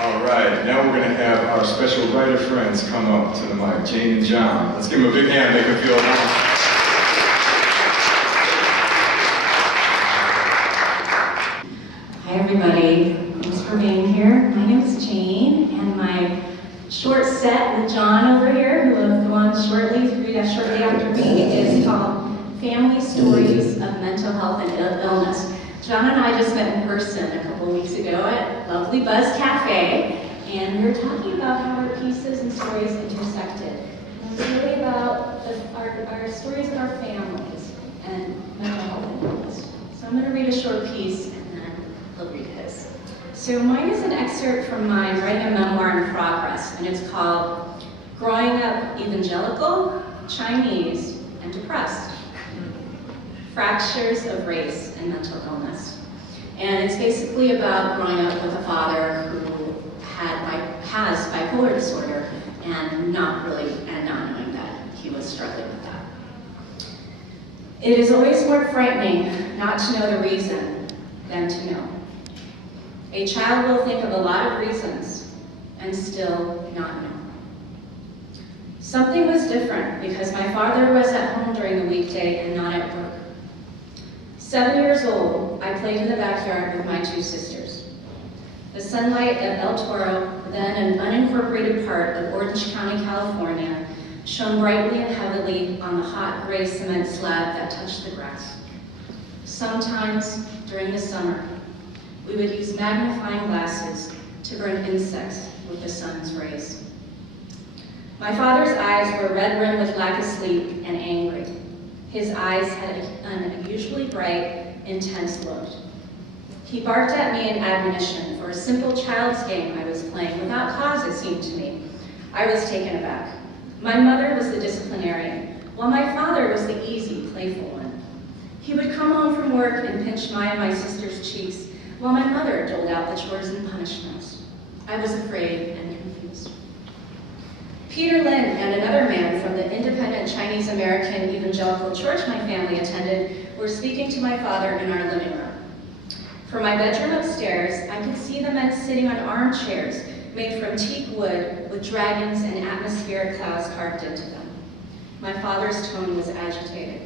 All right, now we're going to have our special writer friends come up to the mic, Jane and John. Let's give them a big hand, make them feel at home. Hi everybody, thanks for being here. My name is Jane, and my short set with John over here, who will go on shortly after me, is called Family Stories of Mental Health and Illness. John and I just met in person a couple weeks ago at lovely Buzz Cafe, and we were talking about how our pieces and stories intersected. And it was really about our stories of our families and mental health and illness. So I'm going to read a short piece, and then he'll read his. So mine is an excerpt from my writing a memoir in progress, and it's called Growing Up Evangelical, Chinese, and Depressed. Fractures of Race and Mental Illness. And it's basically about growing up with a father who has bipolar disorder and not knowing that he was struggling with that. It is always more frightening not to know the reason than to know. A child will think of a lot of reasons and still not know. Something was different because my father was at home during the weekday and not at work. 7 years old, I played in the backyard with my two sisters. The sunlight of El Toro, then an unincorporated part of Orange County, California, shone brightly and heavily on the hot gray cement slab that touched the grass. Sometimes, during the summer, we would use magnifying glasses to burn insects with the sun's rays. My father's eyes were red-rimmed with lack of sleep and angry. His eyes had an unusually bright, intense look. He barked at me in admonition for a simple child's game I was playing without cause, it seemed to me. I was taken aback. My mother was the disciplinarian, while my father was the easy, playful one. He would come home from work and pinch my and my sister's cheeks, while my mother doled out the chores and punishments. I was afraid and confused. Peter Lin and another man from the independent Chinese-American evangelical church my family attended were speaking to my father in our living room. From my bedroom upstairs, I could see the men sitting on armchairs made from teak wood with dragons and atmospheric clouds carved into them. My father's tone was agitated.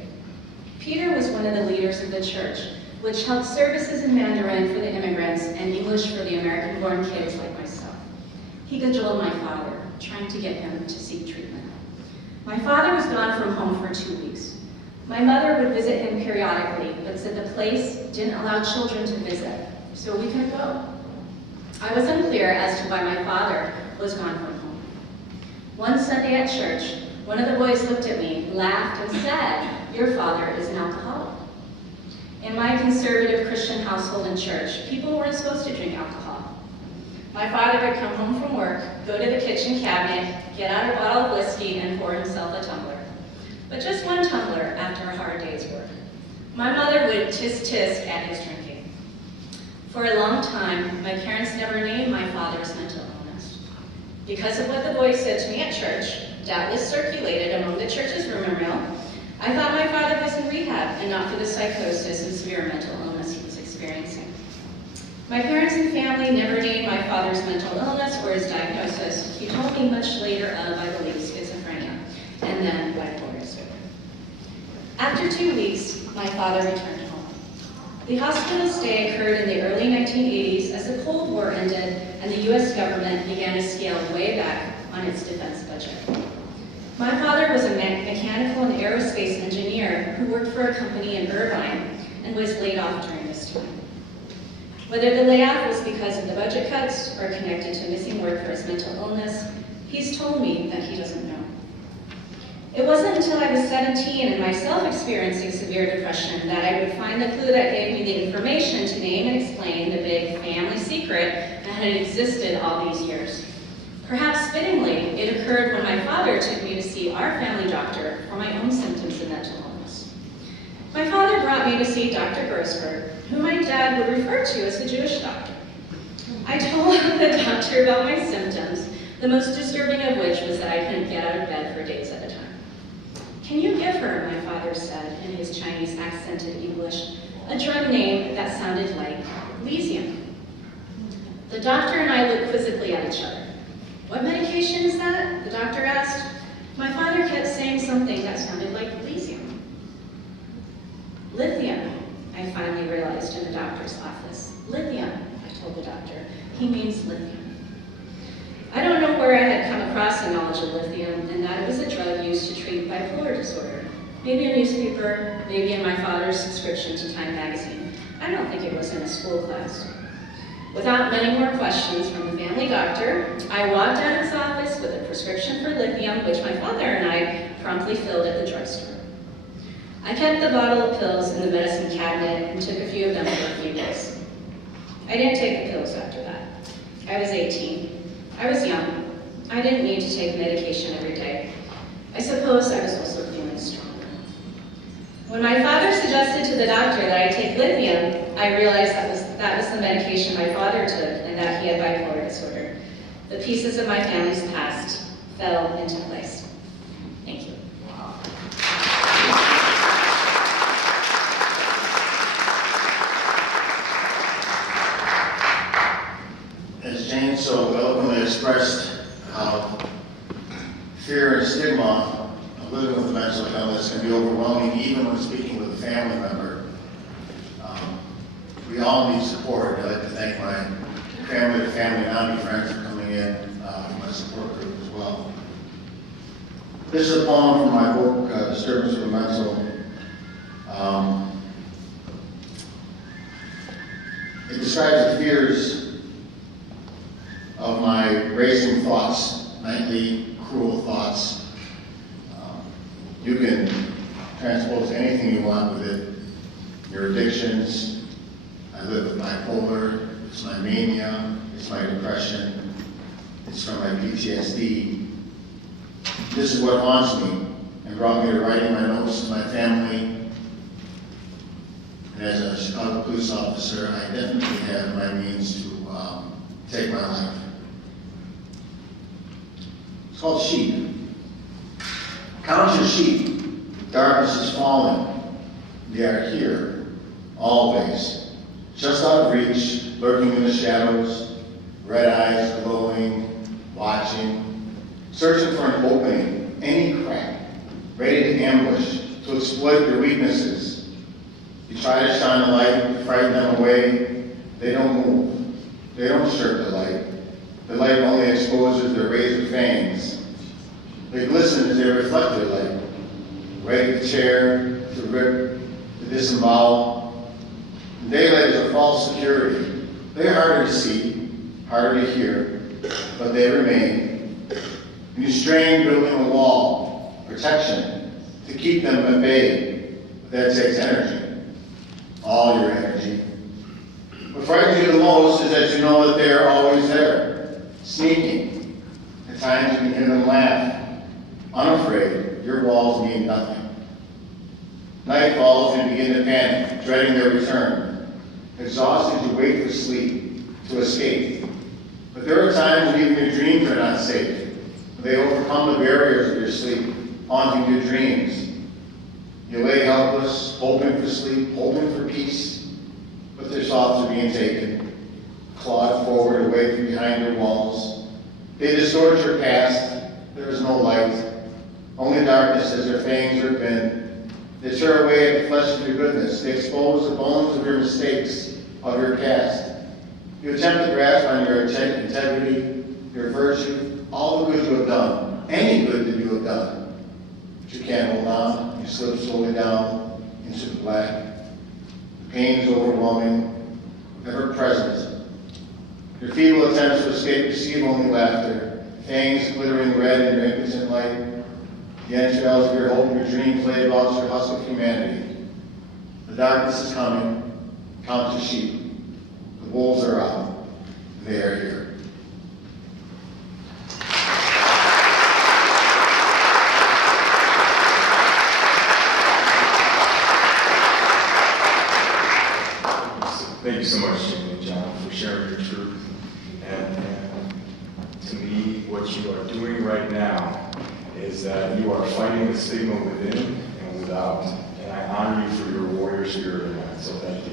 Peter was one of the leaders of the church, which held services in Mandarin for the immigrants and English for the American-born kids like myself. He cajoled my father, trying to get him to seek treatment. My father was gone from home for 2 weeks. My mother would visit him periodically, but said the place didn't allow children to visit, so we couldn't go. I was unclear as to why my father was gone from home. One Sunday at church, one of the boys looked at me, laughed, and said, "Your father is an alcoholic." In my conservative Christian household and church, people weren't supposed to drink alcohol. My father would come home from work, go to the kitchen cabinet, get out a bottle of whiskey, and pour himself a tumbler. But just one tumbler after a hard day's work. My mother would tisk-tisk at his drinking. For a long time, my parents never named my father's mental illness. Because of what the boys said to me at church, doubtless circulated among the church's rumor mill, I thought my father was in rehab and not for the psychosis and severe mental illness he was experiencing. My parents and family never named my father's mental illness or his diagnosis. He told me much later of, I believe, schizophrenia, and then bipolar disorder. After 2 weeks, my father returned home. The hospital stay occurred in the early 1980s as the Cold War ended and the US government began to scale way back on its defense budget. My father was a mechanical and aerospace engineer who worked for a company in Irvine and was laid off during this time. Whether the layoff was because of the budget cuts or connected to missing work for his mental illness, he's told me that he doesn't know. It wasn't until I was 17 and myself experiencing severe depression that I would find the clue that gave me the information to name and explain the big family secret that had existed all these years. Perhaps fittingly, it occurred when my father took me to see our family doctor for my own symptoms of mental illness. My father brought me to see Dr. Grossberg, who my dad would refer to as the Jewish doctor. I told the doctor about my symptoms, the most disturbing of which was that I couldn't get out of bed for days at a time. "Can you give her," my father said in his Chinese accented English, "a drug name that sounded like Elysium?" The doctor and I looked quizzically at each other. "What medication is that?" the doctor asked. My father kept saying something that sounded like lithium. Lithium, I finally realized in the doctor's office. Lithium, I told the doctor. He means lithium. I don't know where I had come across the knowledge of lithium and that it was a drug used to treat bipolar disorder. Maybe a newspaper, maybe in my father's subscription to Time magazine. I don't think it was in a school class. Without many more questions from the family doctor, I walked out of his office with a prescription for lithium, which my father and I promptly filled at the drugstore. I kept the bottle of pills in the medicine cabinet and took a few of them for a few days. I didn't take the pills after that. I was 18. I was young. I didn't need to take medication every day. I suppose I was also feeling stronger. When my father suggested to the doctor that I take lithium, I realized that was the medication my father took and that he had bipolar disorder. The pieces of my family's past fell into place. Thank you. As Jane so eloquently expressed how fear and stigma of living with mental illness can be overwhelming even when speaking with a family member. We all need support. I'd like to thank my family NAMI friends for coming in, my support group as well. This is a poem from my book, Disturbance of the Mental. It describes the fears of my racing thoughts, nightly cruel thoughts. You can transpose anything you want with it. Your addictions. I live with bipolar. It's my mania. It's my depression. It's from my PTSD. This is what haunts me and brought me to writing my notes to my family. And as a Chicago police officer, I definitely had my means to take my life. It's called sheep. Count your sheep. Darkness is falling. They are here, always. Just out of reach, lurking in the shadows, red eyes glowing, watching, searching for an opening, any crack, ready to ambush, to exploit your weaknesses. You try to shine a light, frighten them away. They don't move. They don't shirk the light. The light only exposes their razor fangs. They glisten as they reflect their light, ready to tear, to rip, to disembowel. Daylight is a false security. They're harder to see, harder to hear, but they remain. You strain building a wall, protection, to keep them at bay. That takes energy, all your energy. What frightens you the most is that you know that they are always there, sneaking. At times you can hear them laugh. Unafraid, your walls mean nothing. Night falls and you begin to panic, dreading their return. Exhausted, you wait for sleep, to escape. But there are times when even your dreams are not safe. They overcome the barriers of your sleep, haunting your dreams. You lay helpless, hoping for sleep, hoping for peace, but their thoughts are being taken, clawed forward away from behind your walls. They distort your past. There is no light, only darkness as their fangs are bent. They tear away at the flesh of your goodness. They expose the bones of your mistakes, of your past. You attempt to grasp on your integrity, your virtue, all the good you have done, any good that you have done. But you can't hold on. You slip slowly down into the black. The pain is overwhelming, ever present. Your feeble attempts to escape receive only laughter, fangs glittering red in your impotent light. The entrails of your hope and your dreams lay about your husk of humanity. The darkness is coming. Count your sheep. The wolves are out. They are here. Thank you so much, Jane and John, for sharing your truth. And to me, what you are doing right now is that you are fighting the stigma within and without. And I honor you for your warrior spirit in that, so thank you.